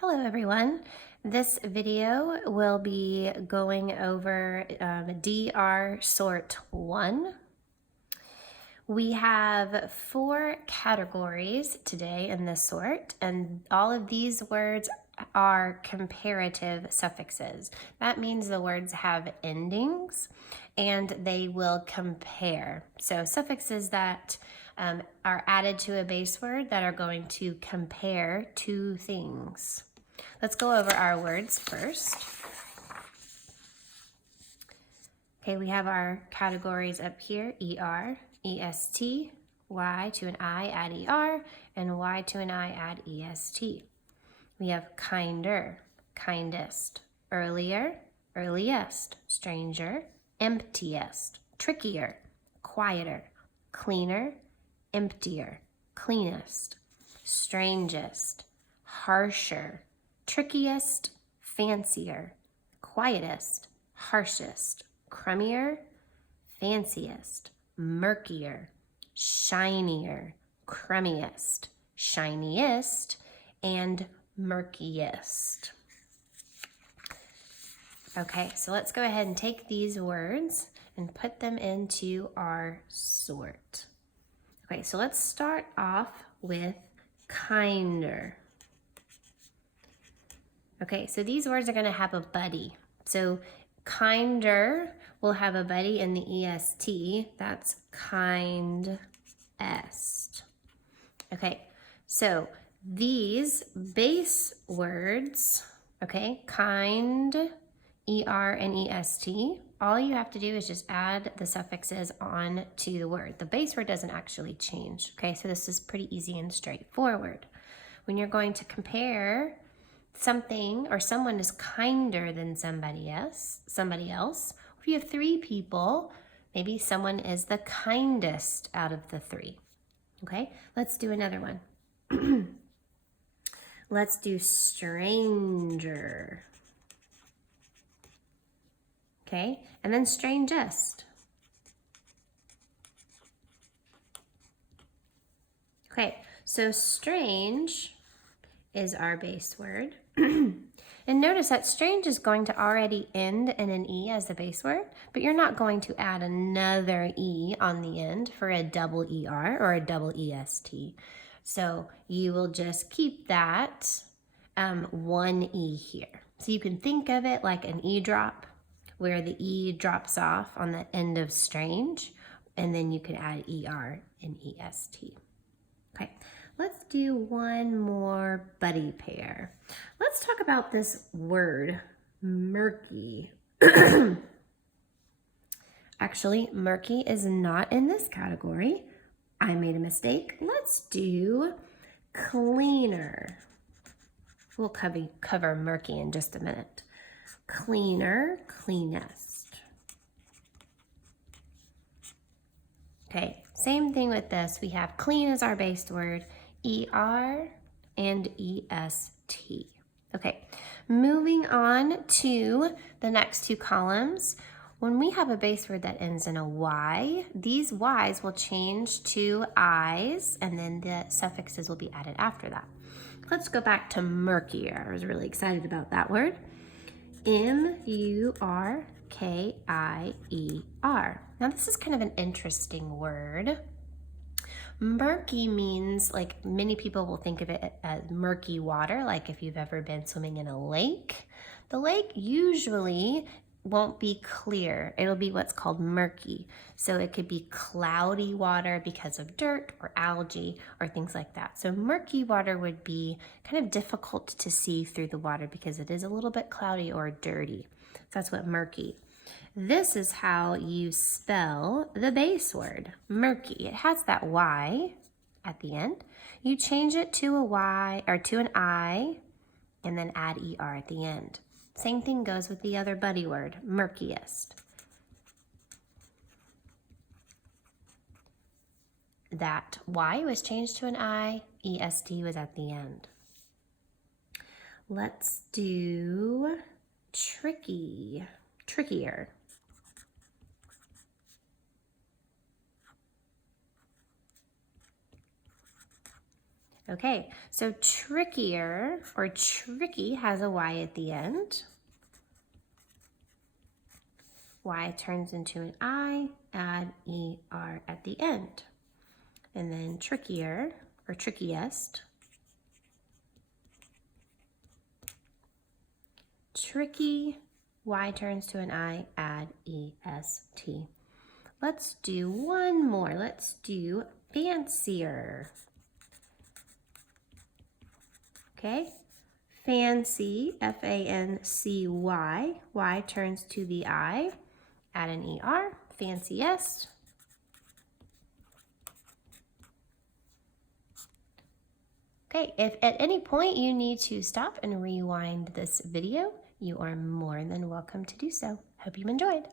Hello everyone. This video will be going over DR Sort 1. We have 4 categories today in this sort, and all of these words are comparative suffixes. That means the words have endings and they will compare. So suffixes that are added to a base word that are going to compare two things. Let's go over our words first. Okay, we have our categories up here: ER, EST, Y to an I, add ER, and Y to an I, add EST. We have kinder, kindest, earlier, earliest, stranger, emptiest, trickier, quieter, cleaner, emptier, cleanest, strangest, harsher, trickiest, fancier, quietest, harshest, crummier, fanciest, murkier, shinier, crummiest, shiniest, and murkiest. Okay, so let's go ahead and take these words and put them into our sort. Okay, so let's start off with kinder. Okay, so these words are going to have a buddy. So kinder will have a buddy in the EST. That's kindest. Okay, so these base words, okay, kind, ER, and EST, all you have to do is just add the suffixes on to the word. The base word doesn't actually change, okay? So this is pretty easy and straightforward. When you're going to compare something or someone is kinder than somebody else, if you have 3 people, maybe someone is the kindest out of the 3. Okay, let's do another one. Let's do stranger. Okay, and then strangest. Okay, so strange is our base word. And notice that strange is going to already end in an E as the base word, but you're not going to add another E on the end for a double ER or a double EST. So you will just keep that one E here. So you can think of it like an E drop, where the E drops off on the end of strange, and then you can add ER and EST. Okay, let's do one more buddy pair. Let's talk about this word, murky. Actually, murky is not in this category. I made a mistake. Let's do cleaner. We'll cover murky in just a minute. Cleaner, cleanest. Okay, same thing with this. We have clean as our base word, ER and EST. Okay, moving on to the next 2 columns. When we have a base word that ends in a Y, these Ys will change to Is, and then the suffixes will be added after that. Let's go back to murkier. I was really excited about that word. M-U-R-K-I-E-R. Now this is kind of an interesting word. Murky means, like, many people will think of it as murky water, like if you've ever been swimming in a lake. The lake usually won't be clear. It'll be what's called murky. So it could be cloudy water because of dirt or algae or things like that. So murky water would be kind of difficult to see through the water because it is a little bit cloudy or dirty. So that's what murky. This is how you spell the base word, murky. It has that Y at the end. You change it to a Y or to an I and then add ER at the end. Same thing goes with the other buddy word, murkiest. That Y was changed to an I, EST was at the end. Let's do tricky, trickier. Okay, so trickier or tricky has a Y at the end. Y turns into an I, add ER at the end. And then trickier or trickiest. Tricky, Y turns to an I, add EST. Let's do one more. Let's do fancier. Okay, fancy, F-A-N-C-Y, Y turns to the I, add an ER, fanciest. Okay, if at any point you need to stop and rewind this video, you are more than welcome to do so. Hope you enjoyed.